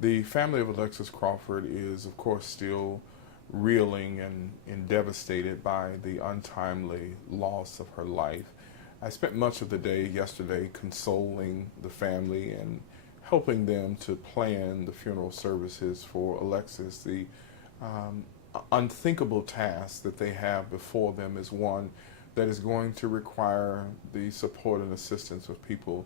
The family of Alexis Crawford is, of course, still reeling and devastated by the untimely loss of her life. I spent much of the day yesterday consoling the family and helping them to plan the funeral services for Alexis. The um, unthinkable task that they have before them is one that is going to require the support and assistance of people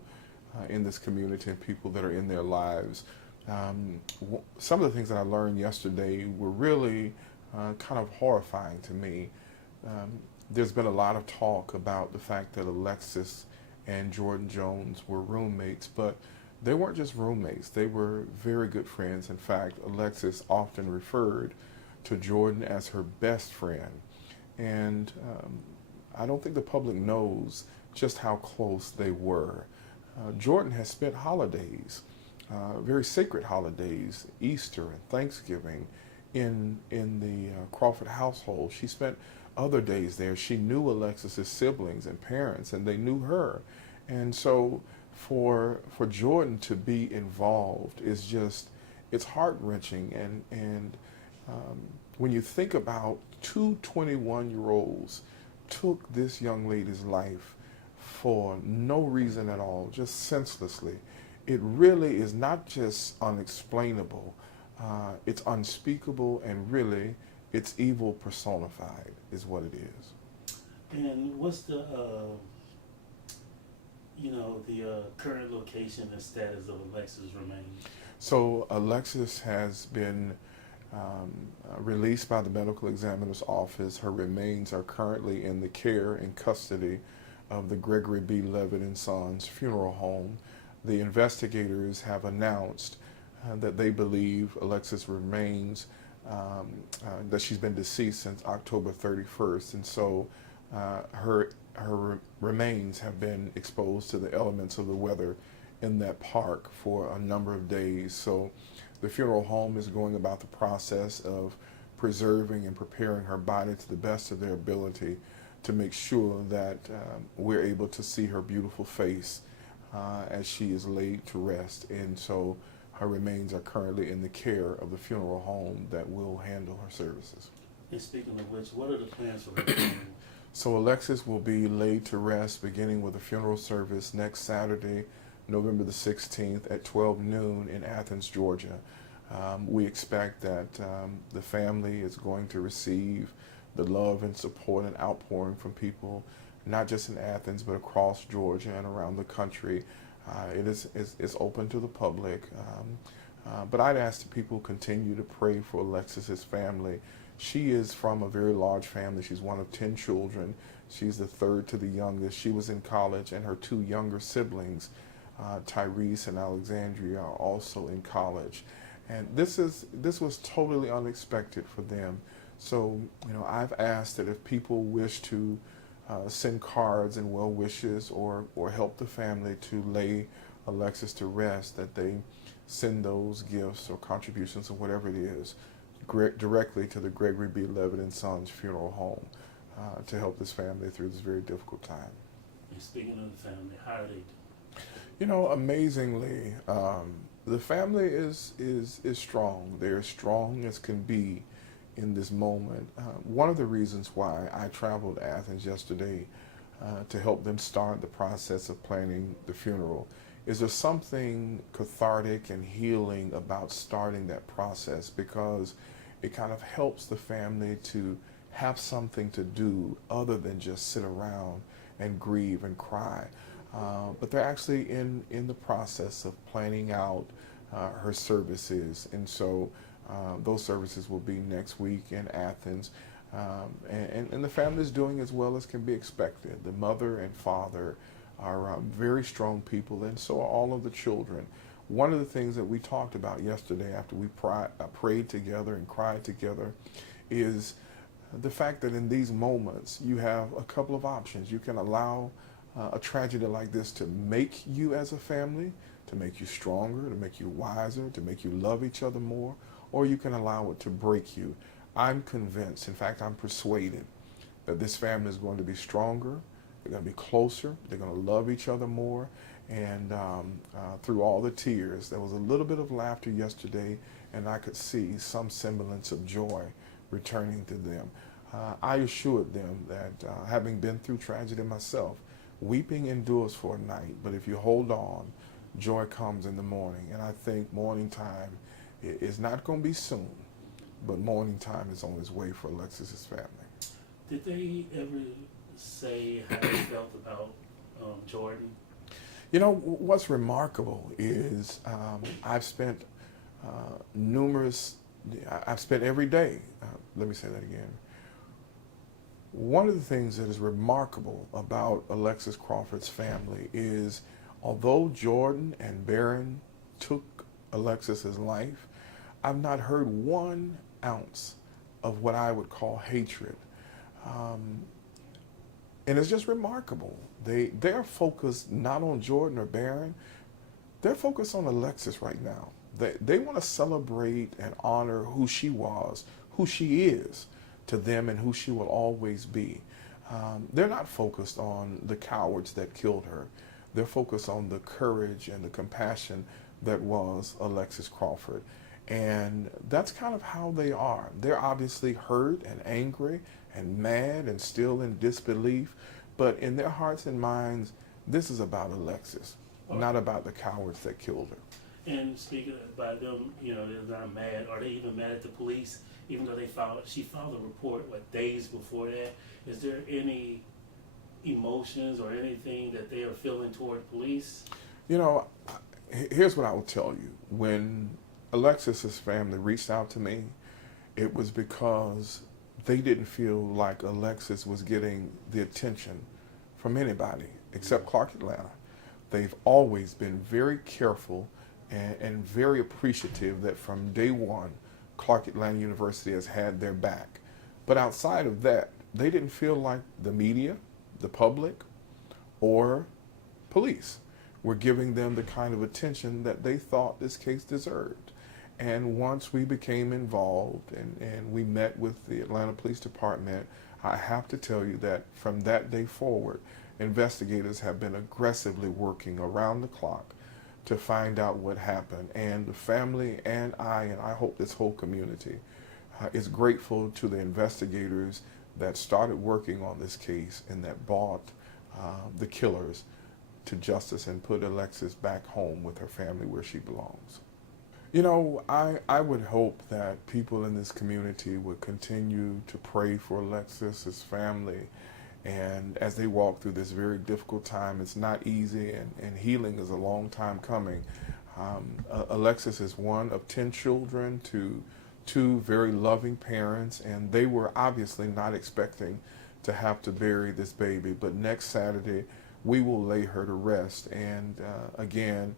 in this community and people that are in their lives. Some of the things that I learned yesterday were really kind of horrifying to me. Um, there's been a lot of talk about the fact that Alexis and Jordyn Jones were roommates, but they weren't just roommates, they were very good friends. In fact, Alexis often referred to Jordyn as her best friend. And I don't think the public knows just how close they were. Jordyn has spent holidays, very sacred holidays, Easter and Thanksgiving, in the Crawford household. She spent other days there. She knew Alexis's siblings and parents, and they knew her. And so, for Jordyn to be involved is just, it's heart wrenching. And when you think about two 21-year-olds took this young lady's life for no reason at all, just senselessly. It really is not just unexplainable, it's unspeakable, and really, it's evil personified, is what it is. And what's the current location and status of Alexis remains? So, Alexis has been released by the medical examiner's office. Her remains are currently in the care and custody of the Gregory B. Levitt and Sons Funeral Home. The investigators have announced that they believe Alexis remains, that she's been deceased since October 31st, and so her remains have been exposed to the elements of the weather in that park for a number of days. So the funeral home is going about the process of preserving and preparing her body to the best of their ability to make sure that we're able to see her beautiful face as she is laid to rest. And so her remains are currently in the care of the funeral home that will handle her services. And speaking of which, what are the plans for her funeral? So Alexis will be laid to rest beginning with a funeral service next Saturday, November the 16th at 12 noon in Athens, Georgia. We expect that the family is going to receive the love and support and outpouring from people, not just in Athens, but across Georgia and around the country. It's open to the public. But I'd ask that people continue to pray for Alexis's family. She is from a very large family. She's one of 10 children. She's the third to the youngest. She was in college, and her two younger siblings, Tyrese and Alexandria, are also in college. And this was totally unexpected for them. So, I've asked that if people wish to send cards and well wishes or help the family to lay Alexis to rest, that they send those gifts or contributions or whatever it is directly to the Gregory B. Levitt and Sons Funeral Home to help this family through this very difficult time. And speaking of the family, how are they doing? Amazingly, the family is strong. They're as strong as can be in this moment. One of the reasons why I traveled to Athens yesterday to help them start the process of planning the funeral is there's something cathartic and healing about starting that process, because it kind of helps the family to have something to do other than just sit around and grieve and cry. But they're actually in the process of planning out her services, and so those services will be next week in Athens. And the family is doing as well as can be expected. The mother and father are very strong people, and so are all of the children. One of the things that we talked about yesterday after we prayed together and cried together is the fact that in these moments you have a couple of options. You can allow a tragedy like this to make you as a family, to make you stronger, to make you wiser, to make you love each other more, or you can allow it to break you. I'm convinced, in fact, I'm persuaded that this family is going to be stronger, they're going to be closer, they're going to love each other more, And through all the tears, there was a little bit of laughter yesterday, and I could see some semblance of joy returning to them. I assured them that having been through tragedy myself, weeping endures for a night, but if you hold on, joy comes in the morning. And I think morning time is not going to be soon, but morning time is on its way for Alexis's family. Did they ever say how they felt about Jordyn? You know, what's remarkable is I've spent I've spent every day, let me say that again. One of the things that is remarkable about Alexis Crawford's family is although Jordyn and Barron took Alexis's life, I've not heard 1 ounce of what I would call hatred. And it's just remarkable. They're focused not on Jordyn or Barron, they're focused on Alexis right now. They want to celebrate and honor who she was, who she is to them, and who she will always be. They're not focused on the cowards that killed her. They're focused on the courage and the compassion that was Alexis Crawford. And that's kind of how they are. They're obviously hurt and angry and mad and still in disbelief, but in their hearts and minds, this is about Alexis, not about the cowards that killed her. And speaking about them, they're not mad. Are they even mad at the police? Even though she filed a report, days before that? Is there any emotions or anything that they are feeling toward police? Here's what I will tell you. When Alexis's family reached out to me, it was because they didn't feel like Alexis was getting the attention from anybody except Clark Atlanta. They've always been very careful and very appreciative that from day one, Clark Atlanta University has had their back. But outside of that, they didn't feel like the media, the public, or police were giving them the kind of attention that they thought this case deserved. And once we became involved and we met with the Atlanta Police Department, I have to tell you that from that day forward, investigators have been aggressively working around the clock to find out what happened. And the family and I hope this whole community is grateful to the investigators that started working on this case and that brought the killers to justice and put Alexis back home with her family where she belongs. I would hope that people in this community would continue to pray for Alexis's family. And as they walk through this very difficult time, it's not easy, and healing is a long time coming. Alexis is one of 10 children to 2 very loving parents, and they were obviously not expecting to have to bury this baby. But next Saturday, we will lay her to rest. And again,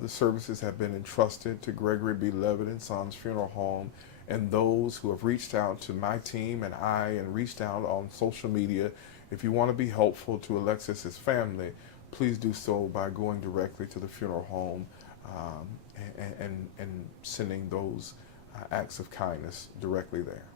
the services have been entrusted to Gregory B. Levitt and Sons Funeral Home, and those who have reached out to my team and reached out on social media. If you want to be helpful to Alexis's family, please do so by going directly to the funeral home and sending those acts of kindness directly there.